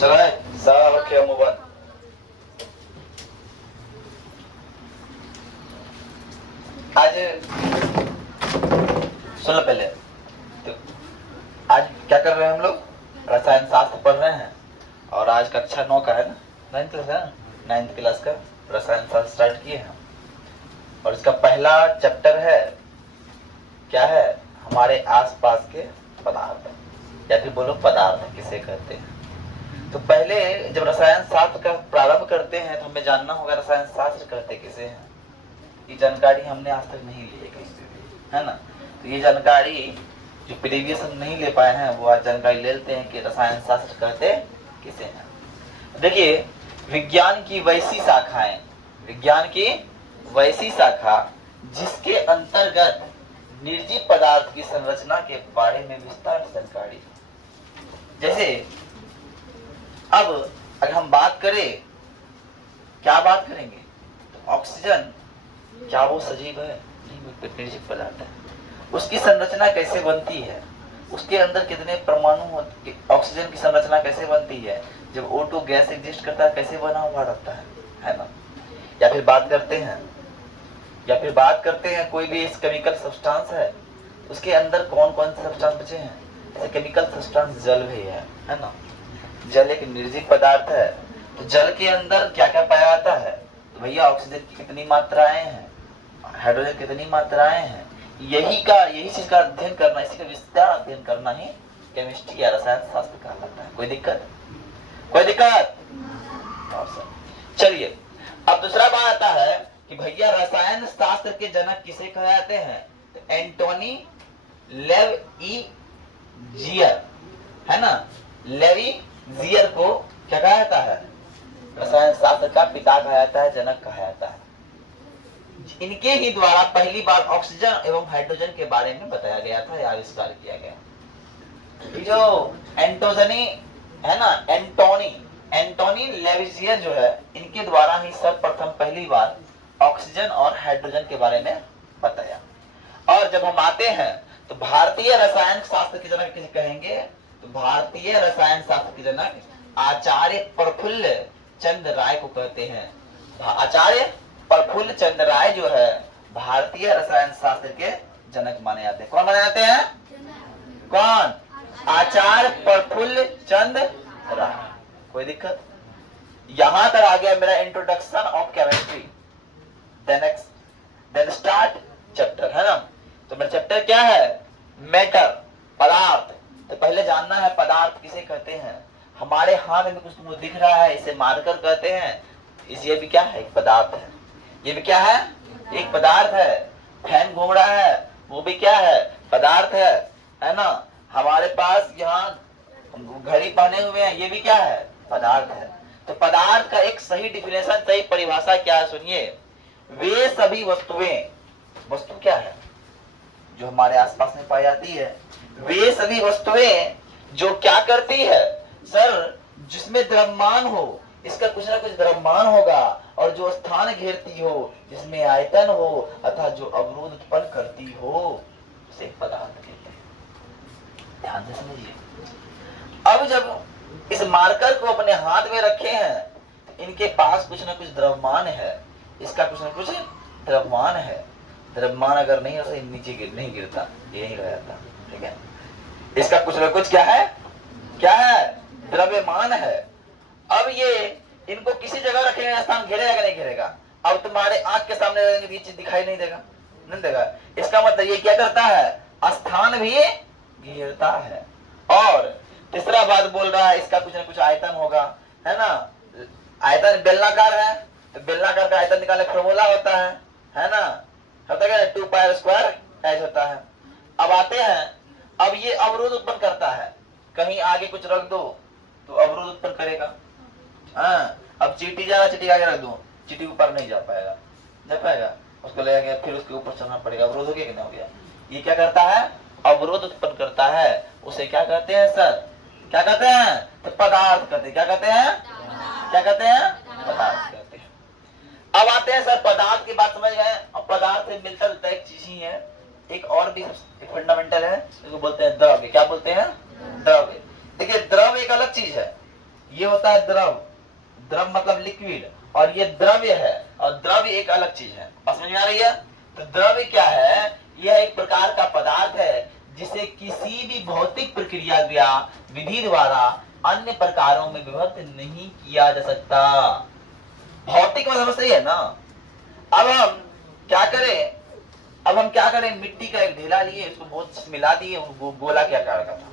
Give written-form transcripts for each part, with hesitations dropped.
चलो है सब रखे मोबाइल। आज सुनो पहले तो आज क्या कर रहे हैं हम लोग? रसायन शास्त्र पढ़ रहे हैं और आज कक्षा 9 का है ना, 9th क्लास है, 9th क्लास का रसायन शास्त्र स्टार्ट किए हैं और इसका पहला चैप्टर है क्या है? हमारे आसपास के पदार्थ या फिर बोलो पदार्थ किसे कहते हैं। तो पहले जब रसायन शास्त्र का प्रारंभ करते हैं तो हमें जानना होगा रसायन शास्त्र कहते किसे हैं। ये जानकारी हमने आज तक नहीं ली है किसी से, है ना। तो ये जानकारी जो प्रीवियस हम नहीं ले पाए हैं वो आज जानकारी ले लेते हैं कि रसायन शास्त्र कहते किसे हैं। देखिए विज्ञान की वैसी शाखाएं, विज्ञान की वैसी शाखा जिसके अंतर्गत निर्जीव पदार्थ की संरचना के बारे में विस्तार जानकारी। जैसे अब अगर हम बात करें, क्या बात करेंगे तो ऑक्सीजन, क्या वो सजीव है? नहीं, वो निर्जीव पदार्थ है। उसकी संरचना कैसे बनती है, उसके अंदर कितने परमाणु होते, ऑक्सीजन की संरचना कैसे बनती है, जब O2 गैस एग्जिस्ट करता है कैसे बना हुआ रहता है ना। या फिर बात करते हैं कोई भी केमिकल सब्सटेंस है, उसके अंदर कौन कौन से सब्सटेंस बचे हैं। जैसे केमिकल सब्सटेंस जल भी है ना। जल एक निर्जीव पदार्थ है, तो जल के अंदर क्या क्या पाया जाता है? तो भैया ऑक्सीजन की कितनी मात्राएं हैं, हाइड्रोजन कितनी मात्राएं हैं, यही चीज का अध्ययन करना, इसी का विस्तार अध्ययन करना ही केमिस्ट्री या रसायन शास्त्र कहलाता है। कोई दिक्कत? चलिए अब दूसरा बात आता है कि भैया रसायन शास्त्र के जनक किसे कहे जाते हैं? तो एंटोनी लेवइजियर, है ना। लेवइजियर को क्या कहा जाता है? रसायन शास्त्र का पिता कहा जाता है, जनक कहा जाता है। इनके ही द्वारा पहली बार ऑक्सीजन एवं हाइड्रोजन के बारे में बताया गया था या आविष्कार किया गया। जो एंटोजनी है ना, एंटोनी लेविजियर जो है, इनके द्वारा ही सर्वप्रथम पहली बार ऑक्सीजन और हाइड्रोजन के बारे में बताया। और जब हम आते हैं तो भारतीय रसायन शास्त्र के जनक किसे कहेंगे? तो भारतीय रसायन शास्त्र के जनक आचार्य प्रफुल्ल चंद्र राय को कहते हैं। आचार्य प्रफुल्ल चंद्र राय जो है भारतीय रसायन शास्त्र के जनक माने जाते हैं। कौन माने जाते हैं? कौन? आचार्य प्रफुल्ल चंद्र राय। कोई दिक्कत? यहां तक आ गया मेरा introduction of chemistry. Then start chapter, है ना। तो मेरा चैप्टर क्या है? मैटर, पदार्थ। तो पहले जानना है पदार्थ किसे कहते हैं। हमारे हाथ में कुछ तुमको दिख रहा है, इसे मार्कर कहते हैं। ये भी क्या है? एक पदार्थ है। ये भी क्या है? एक पदार्थ है। फैन घूम रहा है, वो भी क्या है? पदार्थ है ना। हमारे पास यहाँ घड़ी पहने हुए हैं, ये भी क्या है? पदार्थ है। तो पदार्थ का एक सही डिफिनेशन, सही परिभाषा क्या है सुनिए। वे सभी वस्तुएं, वस्तु क्या है? जो हमारे आसपास में पाई जाती है। वे सभी वस्तुएं जो क्या करती है सर? जिसमें द्रव्यमान हो, इसका कुछ ना कुछ द्रव्यमान होगा, और जो स्थान घेरती हो, जिसमें आयतन हो, अथवा जो अवरोध उत्पन्न करती हो, उसे पदार्थ कहते हैं। ध्यान से समझिए। अब जब इस मार्कर को अपने हाथ में रखे हैं, इनके पास कुछ ना कुछ द्रव्यमान है, इसका कुछ ना कुछ द्रव्यमान है। द्रव्यमान अगर नहीं हो तो नीचे नहीं गिरता, ये नहीं रह जाता, ठीक है। इसका कुछ ना कुछ क्या है? क्या है? द्रव्यमान है। अब ये इनको किसी जगह रखेंगे, स्थान घेरेगा कि नहीं घेरेगा? अब तुम्हारे आंख के सामने रहेंगे, ये चीज दिखाई नहीं देगा, नहीं देगा। इसका मतलब ये क्या करता है? स्थान भी घेरता है। और तीसरा बात बोल रहा है, इसका कुछ ना कुछ आयतन होगा, है ना। आयतन बेलनाकार है, तो बेलनाकार का आयतन निकालने फॉर्मूला होता है ना। होता है 2 पाई स्क्वायर एच होता है। अब आते हैं, अब ये अवरोध उत्पन्न करता है। कहीं आगे कुछ रख दो तो अवरोध उत्पन्न करेगा। हाँ, अब चीटी जा रहा, चीटी आगे रख दो, चीटी ऊपर नहीं जा पाएगा, उसको ले गया, फिर उसके ऊपर चढ़ना पड़ेगा। अवरोध हो गया कि नहीं हो गया? ये क्या करता है? अवरोध उत्पन्न करता है। उसे क्या कहते हैं सर? क्या कहते हैं? तो पदार्थ कहते हैं। क्या कहते हैं? क्या कहते हैं? पदार्थ कहते हैं। अब आते हैं सर, पदार्थ की बात समझ गए। अब पदार्थ से मिलता जुलता एक चीज ही है, एक और भी फंडामेंटल है, इसको बोलते हैं द्रव्य। क्या बोलते हैं? द्रव्य। देखिए द्रव्य एक अलग चीज है, ये होता है द्रव, द्रव मतलब लिक्विड, और ये द्रव्य है, और द्रव्य एक अलग चीज है। बात समझ में आ रही है? तो द्रव्य क्या है? यह एक प्रकार का पदार्थ है जिसे किसी भी भौतिक प्रक्रिया या विधि द्वारा अन्य प्रकारों में विभक्त नहीं किया जा सकता। भौतिक मतलब सही है ना? अब हम क्या करें? मिट्टी का एक ढेला लिए, उसको बहुत मिला दिए, वो गोला क्या आकार का था।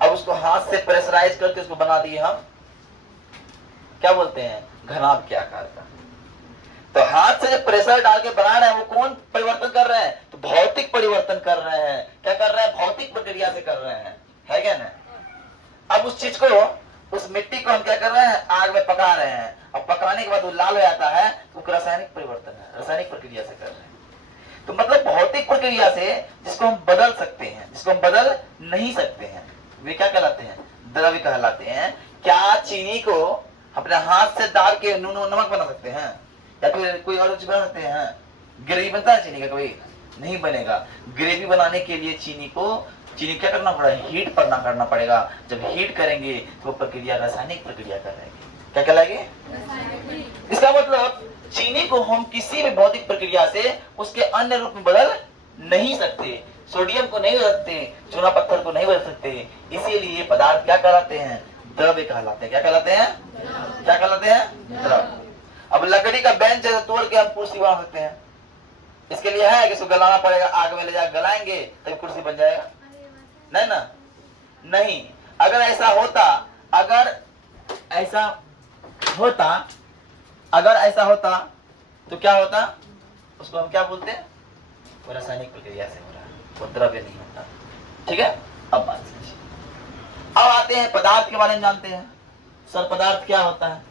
अब उसको हाथ से प्रेशराइज करके उसको बना दिए हम, क्या बोलते हैं, घनाभ के आकार का। तो हाथ से जब प्रेशर डाल के बना रहे हैं, वो कौन परिवर्तन कर रहे हैं? तो भौतिक परिवर्तन कर रहे हैं। क्या कर रहे हैं? भौतिक प्रक्रिया से कर रहे हैं, है क्या ना? अब उस चीज को, उस मिट्टी को हम क्या कर रहे हैं? आग में पका रहे हैं, और पकाने के बाद वो लाल हो जाता है, तो रासायनिक परिवर्तन है, रासायनिक प्रक्रिया से कर रहे हैं। तो मतलब भौतिक प्रक्रिया से जिसको हम बदल सकते हैं, जिसको हम बदल नहीं सकते हैं, वे क्या कहलाते हैं? द्रव्य कहलाते हैं। क्या चीनी को अपने हाथ से डाल के नून नमक बना सकते हैं, या फिर कोई और चीज बना सकते हैं? ग्रेवी बनता है चीनी का? कभी नहीं बनेगा। ग्रेवी बनाने के लिए चीनी क्या करना पड़ेगा? हीट करना पड़ेगा। जब हीट करेंगे तो वो प्रक्रिया रासायनिक प्रक्रिया कहलाएगी। क्या कहलाएगी? इसका मतलब चीनी को हम किसी भी भौतिक प्रक्रिया से उसके अन्य रूप में बदल नहीं सकते। सोडियम को नहीं बदल सकते, चूना पत्थर को नहीं बदल सकते। इसीलिए पदार्थ क्या कहलाते हैं? द्रव्य कहलाते हैं। क्या कहलाते हैं? क्या कहलाते हैं? द्रव्य। अब लकड़ी का बेंच है, तोड़ के हम कुर्सी बना सकते हैं। इसके लिए है कि इसको गलाना पड़ेगा, आग में ले जाकर गलाएंगे तब कुर्सी बन जाएगा, नहीं ना? नहीं। अगर ऐसा होता तो क्या होता? उसको हम क्या बोलते हैं? वो रासायनिक प्रक्रिया से हो रहा है, वो द्रव्य नहीं होता। ठीक है? अब बात समझिए। अब आते हैं पदार्थ के बारे में जानते हैं। सर पदार्थ क्या होता है?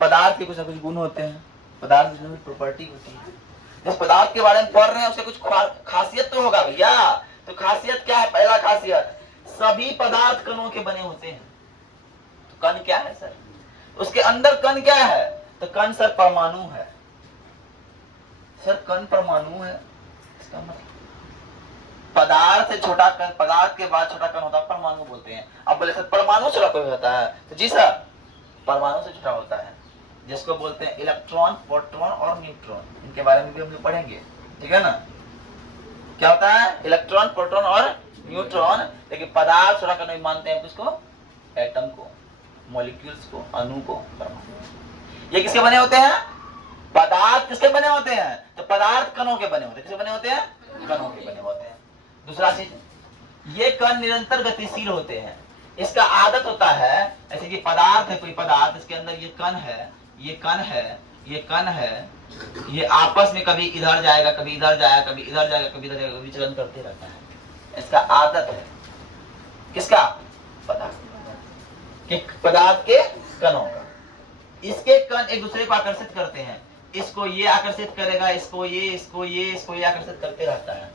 पदार्थ के कुछ ना कुछ गुण होते हैं, पदार्थ की प्रॉपर्टी होती है। जिस पदार्थ के बारे में पढ़ रहे हैं उसके कुछ खासियत तो होगा भैया। तो खासियत क्या है? पहला खासियत, सभी पदार्थ कणों के बने होते हैं। तो कण क्या है सर? उसके अंदर कण क्या है? तो कण सर परमाणु है। सर कण परमाणु है, इसका मतलब पदार्थ से छोटा कण, पदार्थ के बाद छोटा कण होता है, परमाणु बोलते हैं। अब बोले सर परमाणु छोटा कोई होता है? तो जी सर, परमाणु से छोटा होता है, जिसको बोलते हैं इलेक्ट्रॉन, प्रोटॉन और न्यूट्रॉन। इनके बारे में भी हम लोग पढ़ेंगे, ठीक है ना? क्या होता है? इलेक्ट्रॉन, प्रोटॉन और न्यूट्रॉन। लेकिन पदार्थ छोटा कण मानते हैं किसको? एटम को, मॉलिक्यूल्स को, अणु को, परमाणु। ये किसके बने होते हैं? पदार्थ किसके बने होते हैं? तो पदार्थ कणों के बने होते हैं। किसके बने होते हैं? कणों के बने होते हैं। दूसरा चीज, ये कण निरंतर गतिशील होते हैं। इसका आदत होता है, ऐसे कि पदार्थ है, कोई पदार्थ, इसके अंदर ये कण है, ये कण है, ये कण है, ये आपस में कभी इधर जाएगा, कभी इधर जाएगा, कभी इधर जाएगा, कभी इधर जाएगा, विचलन करते रहता है। इसका आदत है किसका? पदार्थ के, पदार्थ के कणों का। इसके कण एक दूसरे को आकर्षित करते हैं। इसको ये आकर्षित करेगा, इसको ये आकर्षित करते रहता है।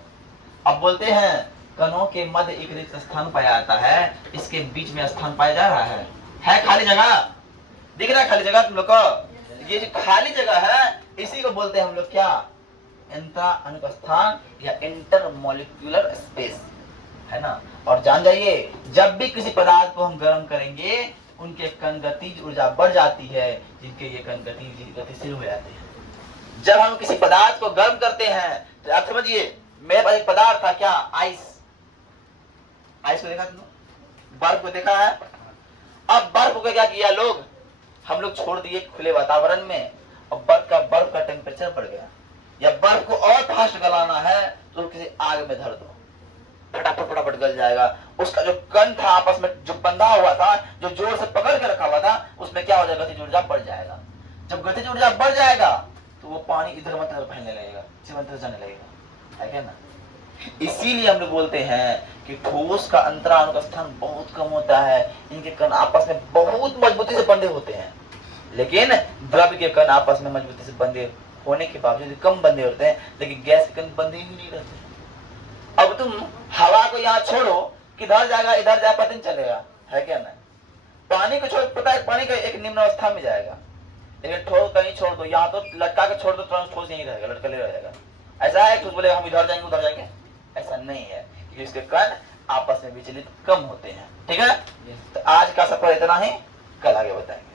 अब बोलते हैं कणों के मध्य एक रिक्त स्थान पाया जाता है, इसके बीच में स्थान पाया जा रहा है खाली जगह। दिख रहा है खाली जगह तुम लोग को? ये जो खाली जगह है इसी को बोलते हैं हम लोग क्या? इंट्रा अणु स्थान या इंटरमॉलिक्यूलर स्पेस, है ना? और जान जाइए, जब भी किसी पदार्थ को हम गर्म करेंगे उनके कण गतिज ऊर्जा बढ़ जाती है, जिनके ये कण गतिशील हो जाते हैं। जब हम किसी पदार्थ को गर्म करते हैं तो आप समझिए, मेरे पास एक पदार्थ था, क्या? आइस को देखा तुम? बर्फ को देखा है? अब बर्फ को क्या किया लोग? हम लोग छोड़ दिए खुले वातावरण में, और बर्फ का टेम्परेचर बढ़ गया। या बर्फ को और फास्ट गलाना है तो किसी आग में धर दो, फटाफट गल जाएगा। उसका जो कण था आपस में जो बंधा हुआ था, जो जोर से पकड़ के रखा हुआ था, उसमें क्या हो जाएगा? गतिज ऊर्जा बढ़ जाएगा। जब गतिज ऊर्जा बढ़ जाएगा तो वो पानी इधर उधर फैलने लगेगा, जाने लगेगा, है क्या ना? इसीलिए हम लोग बोलते हैं कि ठोस का अंतराणु का स्थान बहुत कम होता है। इनके कण आपस में बहुत मजबूती से बंधे होते हैं, लेकिन द्रव्य के कण आपस में मजबूती से बंधे होने के बावजूद कम बंधे होते हैं, लेकिन गैस के कण बंधे ही नहीं रहते। अब तुम हवा को यहाँ छोड़ो, किधर जाएगा? इधर जाए, पता नहीं चलेगा, है क्या ना? पानी को छोड़, पता है पानी का एक निम्न अवस्था में जाएगा, लेकिन ठोस कहीं छोड़ दो, यहाँ तो लटका के छोड़ दो, तुरंत ठोस यहीं रहेगा, लटका ले रहेगा। ऐसा है ठोस बोलेगा हम इधर जाएंगे उधर जाएंगे? ऐसा नहीं है, क्योंकि इसके कण आपस में विचलित कम होते हैं। ठीक है? तो आज का सफर इतना ही। कल आगे बताएंगे।